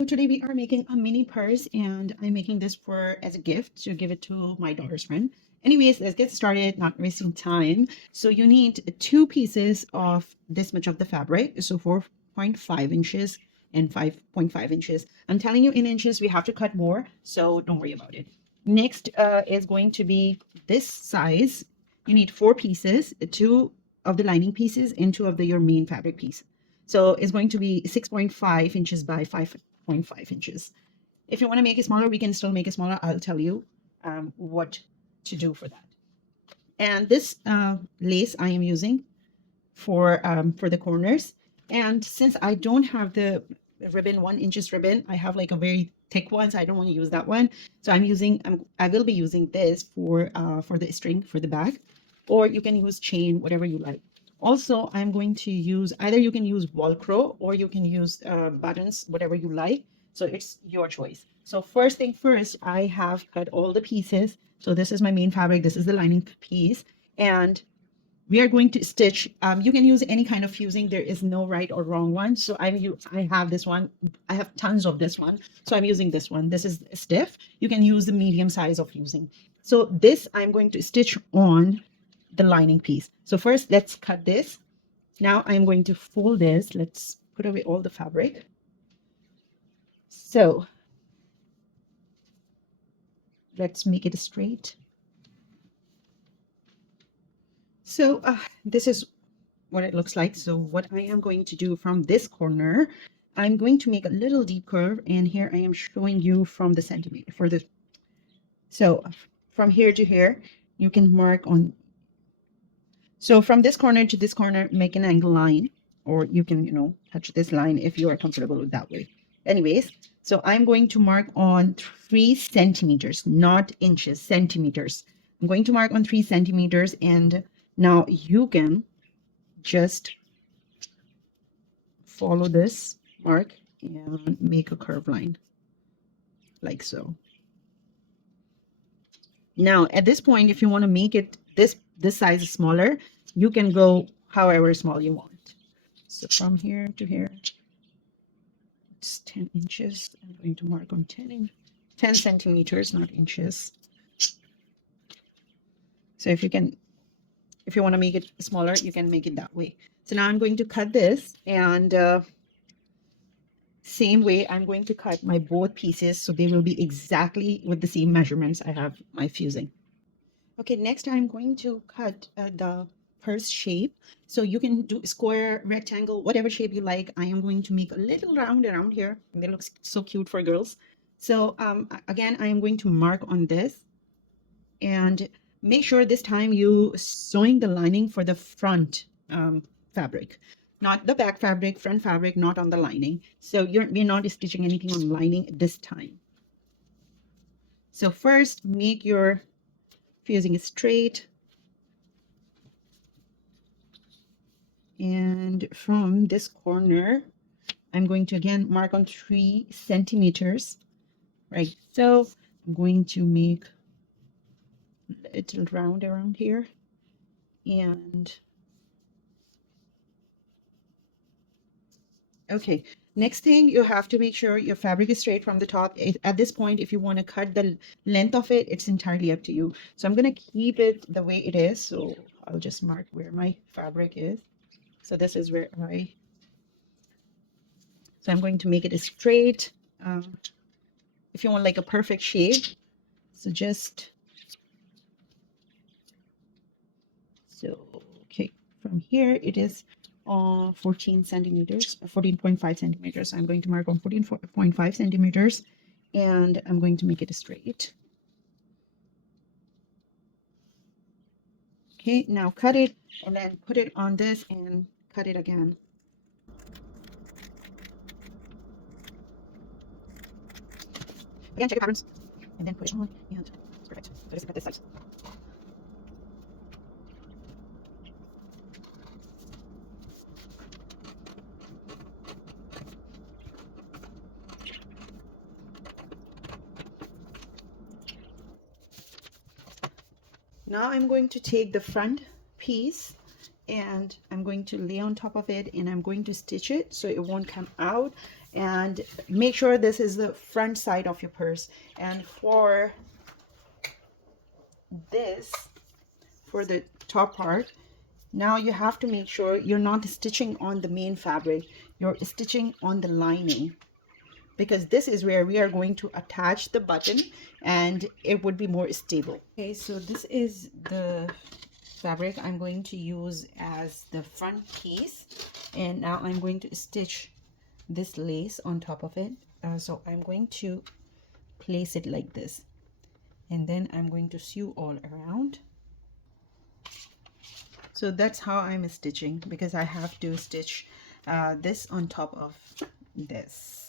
So today we are making a mini purse, and I'm making this for as a gift to give it to my daughter's friend. Anyways, let's get started, not wasting time. So you need two pieces of this much of the fabric, so 4.5 inches and 5.5 inches. I'm telling you in inches, we have to cut more, so don't worry about it. Next is going to be this size. You need four pieces, two of the lining pieces and two of your main fabric piece. So it's going to be 6.5 inches by 5.5 inches. If you want to make it smaller, we can still make it smaller. I'll tell you what to do for that. And this lace I am using for the corners. And since I don't have the ribbon, 1 inch ribbon, I have like a very thick one, so I don't want to use that one. So I will be using this for the string for the bag, or you can use chain, whatever you like. Also, I'm going to use, either you can use Velcro or you can use buttons, whatever you like. So it's your choice. So first thing first, I have cut all the pieces. So this is my main fabric. This is the lining piece. And we are going to stitch. You can use any kind of fusing. There is no right or wrong one. So I have this one. I have tons of this one. So I'm using this one. This is stiff. You can use the medium size of fusing. So this I'm going to stitch on the lining piece. So first let's cut this. Now I'm going to fold this. Let's put away all the fabric. So let's make it straight. So this is what it looks like. So what I am going to do from this corner, I'm going to make a little deep curve, and here I am showing you from the centimeter for the. So from here to here, you can mark on. So from this corner to this corner, make an angle line, or you can, touch this line if you are comfortable with that way. Anyways, so I'm going to mark on 3 centimeters, not inches, centimeters. I'm going to mark on 3 centimeters, and now you can just follow this mark and make a curved line like so. Now at this point, if you want to make it this size smaller, you can go however small you want. So from here to here, it's 10 inches. I'm going to mark on 10 centimeters, not inches. So if you want to make it smaller, you can make it that way. So now I'm going to cut this, and same way I'm going to cut my both pieces, so they will be exactly with the same measurements I have my fusing. Okay, next I'm going to cut the purse shape. So you can do square, rectangle, whatever shape you like. I am going to make a little round around here. It looks so cute for girls. So again, I am going to mark on this, and make sure this time you sewing the lining for the front fabric, not the back fabric, front fabric, not on the lining. So we're not stitching anything on lining this time. So first, make your fusing straight, and from this corner I'm going to again mark on 3 centimeters, right? So I'm going to make a little round around here, and okay, next thing, you have to make sure your fabric is straight from the top. At this point, if you want to cut the length of it, it's entirely up to you. So I'm going to keep it the way it is. So I'll just mark where my fabric is. So this is where so I'm going to make it straight. If you want like a perfect shape, so okay, from here it is 14 centimeters, 14.5 centimeters. I'm going to mark on 14.5 centimeters, and I'm going to make it straight. Okay, now cut it, and then put it on this and cut it again. Again, check your patterns, and then put it on, and it's perfect. So just cut this side. Now I'm going to take the front piece, and I'm going to lay on top of it, and I'm going to stitch it so it won't come out. And make sure this is the front side of your purse. And for this, for the top part, now you have to make sure you're not stitching on the main fabric, you're stitching on the lining, because this is where we are going to attach the button and it would be more stable. Okay, so this is the fabric I'm going to use as the front piece, and now I'm going to stitch this lace on top of it. So I'm going to place it like this, and then I'm going to sew all around. So that's how I'm stitching, because I have to stitch this on top of this.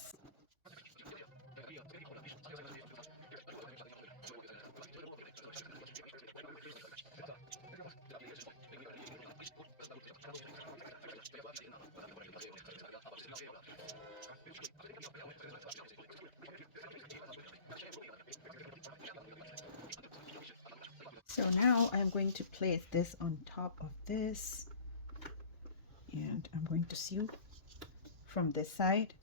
So now I'm going to place this on top of this, and I'm going to sew from this side.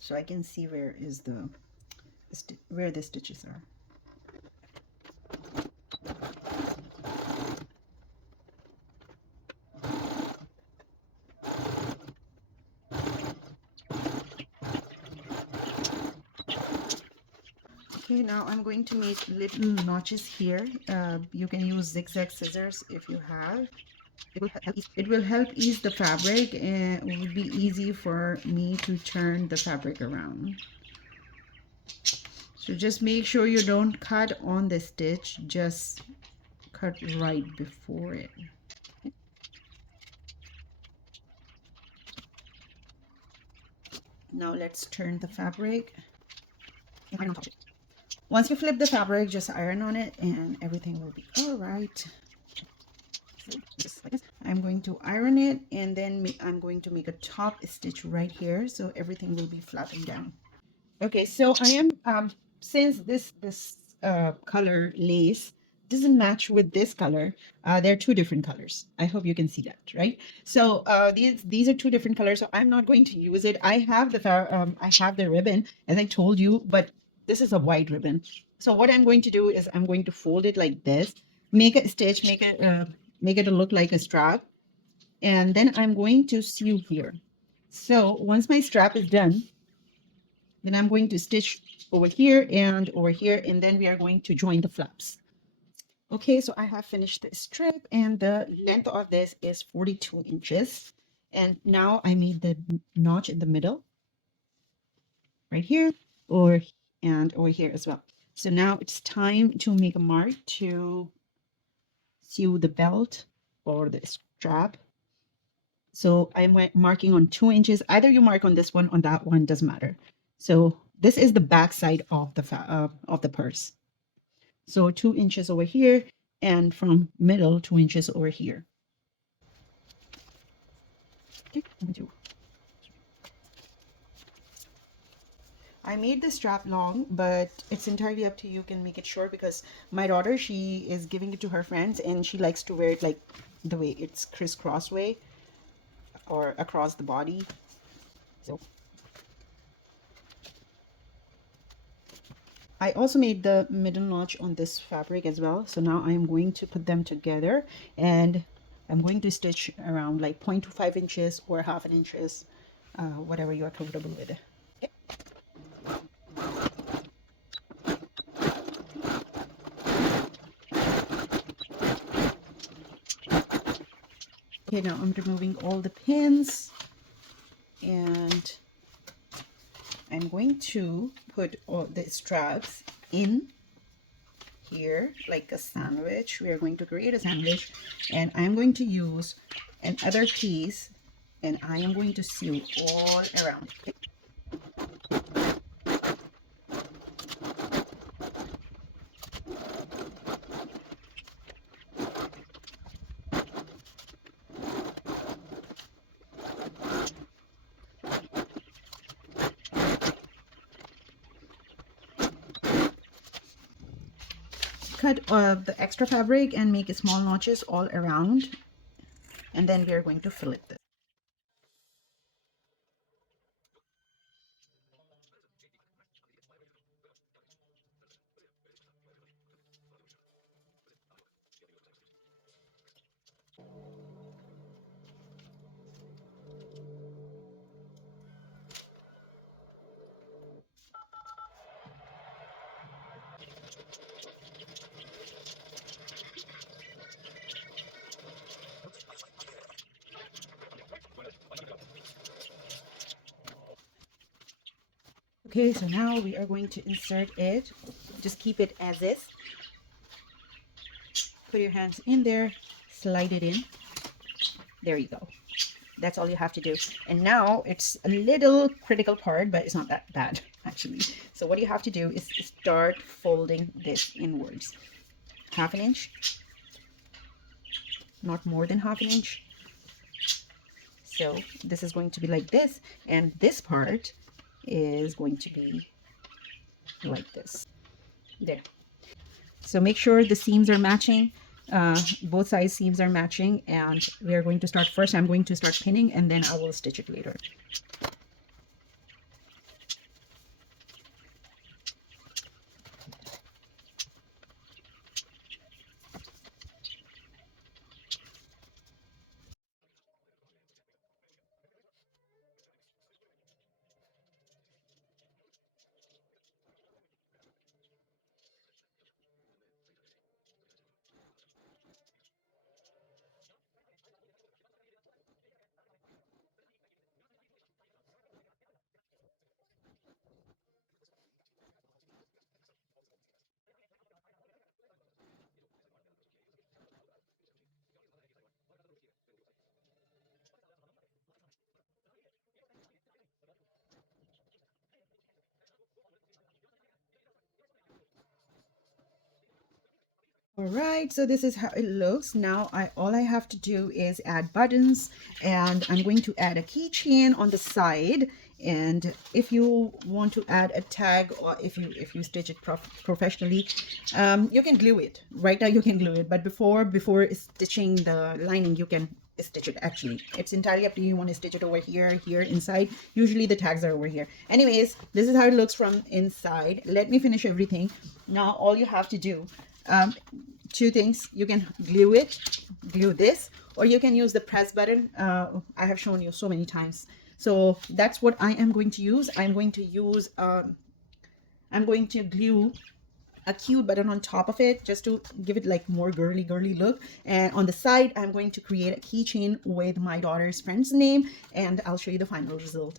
So I can see where the stitches are. Okay, now I'm going to make little notches here. You can use zigzag scissors if you have. It will help ease the fabric, and it will be easy for me to turn the fabric around. So just make sure you don't cut on the stitch, just cut right before it. Now let's turn the fabric. Once you flip the fabric, just iron on it and everything will be all right. Just like this. I'm going to iron it, and then I'm going to make a top stitch right here, so everything will be flapping down. Okay, so I am since this color lace doesn't match with this color, they're two different colors. I hope you can see that, right? So these are two different colors, so I'm not going to use it. I have the ribbon, as I told you, but this is a white ribbon. So what I'm going to do is I'm going to fold it like this, make a stitch, make it look like a strap, and then I'm going to sew here. So once my strap is done, then I'm going to stitch over here, and then we are going to join the flaps. Okay, so I have finished the strip, and the length of this is 42 inches. And now I made the notch in the middle, right here, and over here as well. So now it's time to make a mark to sew the belt or the strap. So I'm marking on 2 inches. Either you mark on this one, on that one, doesn't matter. So this is the back side of the purse. So 2 inches over here, and from middle 2 inches over here. Okay, I made the strap long, but it's entirely up to you. You can make it short, because my daughter, she is giving it to her friends, and she likes to wear it like the way it's crisscross way, or across the body. So I also made the middle notch on this fabric as well. So now I'm going to put them together, and I'm going to stitch around like 0.25 inches or half an inches, whatever you are comfortable with. Okay. Okay, now I'm removing all the pins, and I'm going to put all the straps in here like a sandwich. We are going to create a sandwich, and I'm going to use another piece, and I am going to sew all around. Okay. Cut the extra fabric and make small notches all around, and then we are going to fillet this. Okay, so now we are going to insert it. Just keep it as is. Put your hands in there, slide it in. There you go. That's all you have to do. And now it's a little critical part, but it's not that bad actually. So what you have to do is start folding this inwards. Half an inch, not more than half an inch. So this is going to be like this, and this part is going to be like this. There. So make sure the seams are matching. Both sides seams are matching, and we are going to start first. I'm going to start pinning, and then I will stitch it later. All right, so this is how it looks. Now all I have to do is add buttons, and I'm going to add a keychain on the side. And if you want to add a tag, or if you stitch it professionally, you can glue it. Right now you can glue it, but before stitching the lining, you can stitch it. Actually, it's entirely up to you. You want to stitch it over here, here inside. Usually the tags are over here. Anyways, this is how it looks from inside. Let me finish everything. Now all you have to do, two things: you can glue this, or you can use the press button. I have shown you so many times. So that's what I am going to use. I'm going to glue a cute button on top of it, just to give it like more girly look. And on the side, I'm going to create a keychain with my daughter's friend's name, and I'll show you the final result.